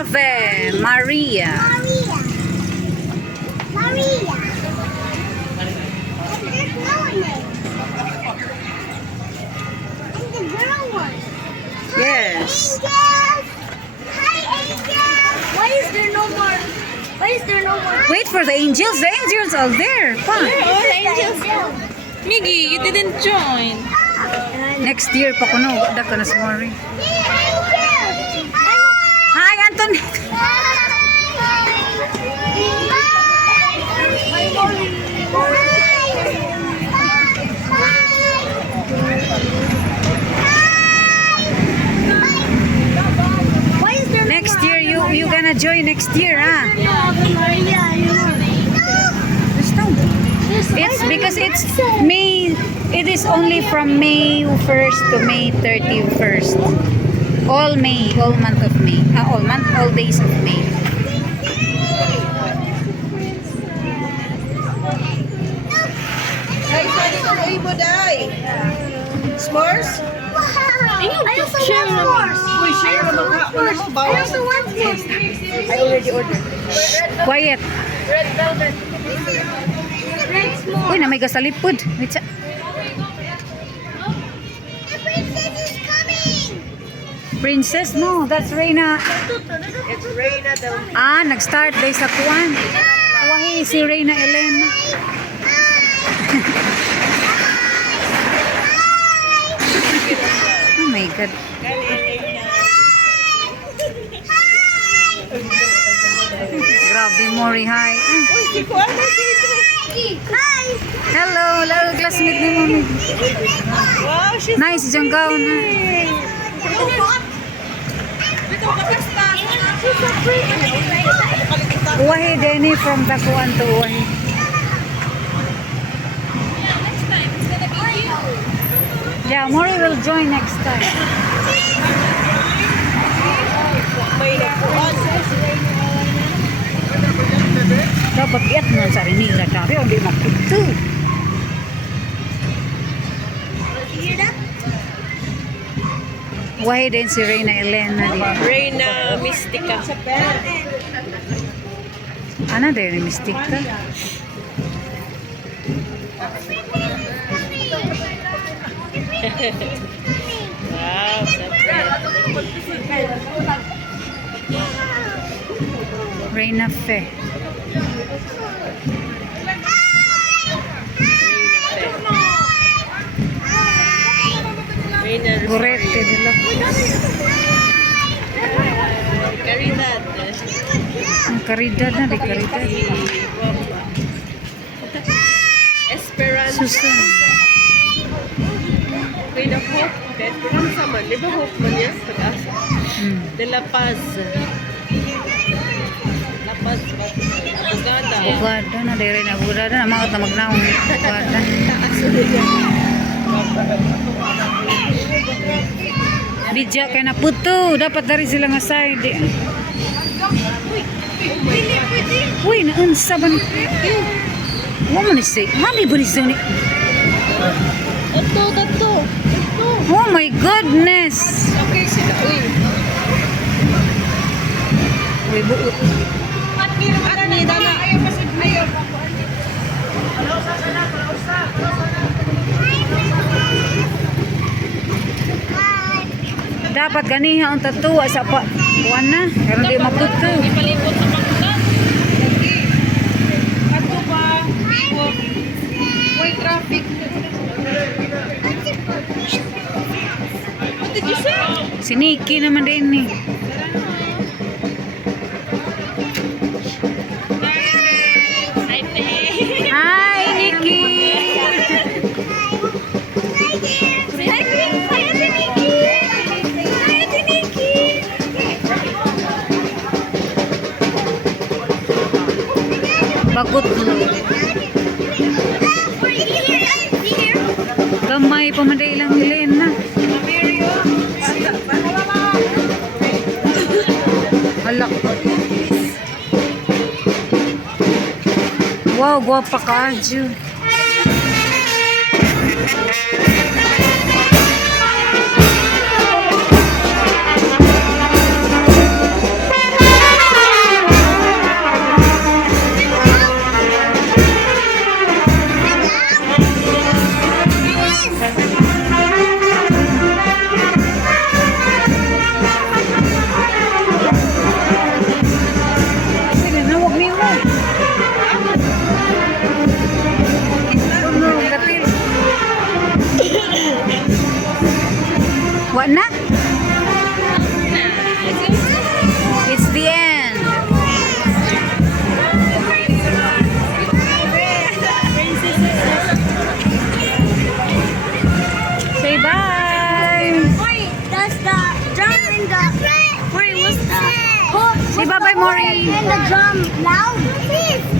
Ave Maria. Maria. There's no one there. And the girl one. Yes. Angels. Hi, angels. Why is there no more? Why is there no more? Wait for the angels. The angels are there. Fun. Oh, the angels. Miggy, you didn't join. Next year pa kuno. Wala ka na sumari. Hi, Anton. Next year, you gonna join next year, huh? It's because it's May. It is only from May 1st to May 31st. All May, all month of May. All days of May. S'mores? I also want s'mores. I also want s'mores. I already ordered. Quiet. Red s'mores. Uy, na may gasalipod. Wait sa... The princess is coming. Princess? No, that's Reina. It's Reina Del Ah, nag-start day sa kuwan. Wahi si Reina Elena. Oh my God. Grabe, Mori, hi. Hi. Hello, hello, classmate ni Mami. Wow, she's Nice, diyang gown. Uwahi, Denny, from Takuan to Uwahi. Yeah, Mori will join next time. may nakuha. Dapat iat mo sa rinila, sabi, hindi maputo. Uwahi din si Reina Elena. Reina Mystica. Ano din, Mystica? Wow, Reina Fe. Reina Gorete de la Caridad. Ang karidad na, di karidad. Esperanza. Susan. Queen of Hope. Esperanza man. Di ba Hope man yan? Sa taas? De La Paz. La Paz ba? Abogada. Bugada na, di rin abogada na. Mga tamagnaong bugada. Bidya kay na puto. Dapat dari sila nga side. Uy, naunsa ba ni? Wa mo ni say. Mami ba ni say ni? Ito. Oh my goodness. Okay sila. Uy. Uy, buot. At ni Dana. Ayaw. Dapat ganiha ang tatuwa sa pa. Kuan na. Pero di maputo. Ipalipot sa pangkutan. Ato ba? Why traffic? What did you say? Si Nikki naman din ni. Hi, Nikki. Bagot mo. Gamay pamaday lang Helena. Halak. Wow, guwapa ka, Ju. bye-bye, Mori. And the drum loud. Please.